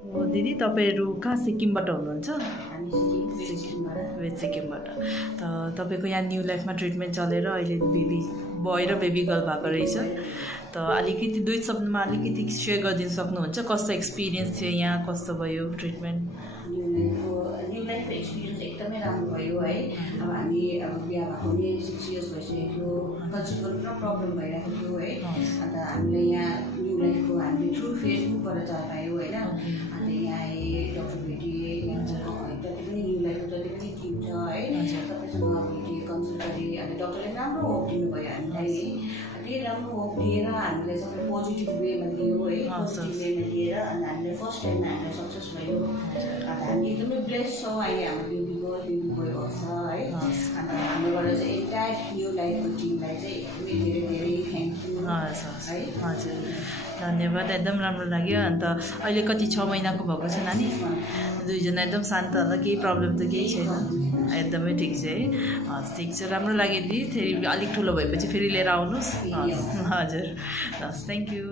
हो दिदी, तपाईँहरू कहाँ सिक्किमबाट हुनुहुन्छ? वेस्ट सिक्किमबाट। त तपाईँको यहाँ न्यू लाइफमा ट्रिटमेन्ट चलेर अहिले बेबी बोय र बेबी गर्ल भएको रहेछ। त अलिकति दुई शब्दमा अलिकति सेयर गरिदिनु सक्नुहुन्छ? कस्तो एक्सपिरियन्स थियो यहाँ, कस्तो भयो ट्रिटमेन्ट? न्यू लाइफको एक्सपिरियन्स एकदमै राम्रो भयो है। अब हामी बिहा भएको पनि 6 इयर्स भइसकेको थियो, कन्सिभ गर्नु पुरा प्रब्लम भइरहेको थियो है। अन्त हामीले यहाँ न्यू लाइफको हामीले थ्रु फेसबुकबाट चाह पायौँ होइन। अन्त यहाँ आएँ, डक्टर भेटेँ, यहाँ जति पनि न्यू लाइफको जति पनि टिम छ है, सबैसँग भेटेँ, कन्सल्ट गरेँ। अनि डक्टरले राम्रो होप दिनुभयो हामीलाई, त्यही राम्रो होप दिएर हामीलाई सबै पोजिटिभ वेमा दियो है, पोजिटिभ वेमा दिएर अनि हामीले फर्स्ट टाइममा हामीलाई सक्सेस भयो। अन्त हामी एकदमै ब्लेस छौँ। अहिले हाम्रो बेबी बोय भएको छ है। अन्त हाम्रोबाट चाहिँ एन्टायर न्यू लाइफको टिमलाई चाहिँ एकदमै धेरै धेरै थ्याङ्क यू है। हजुर, धन्यवाद, एकदम राम्रो लाग्यो। अन्त अहिले कति 6 महिनाको भएको छ नानी? दुईजना एकदम शान्त होला, केही प्रब्लम त केही छैन, एकदमै ठिक छ है। हस्, ठिक छ, राम्रो लाग्यो दिदी। फेरि अलिक ठुलो भएपछि फेरि लिएर आउनुहोस्। हजुर, हस्, थ्याङ्क यू।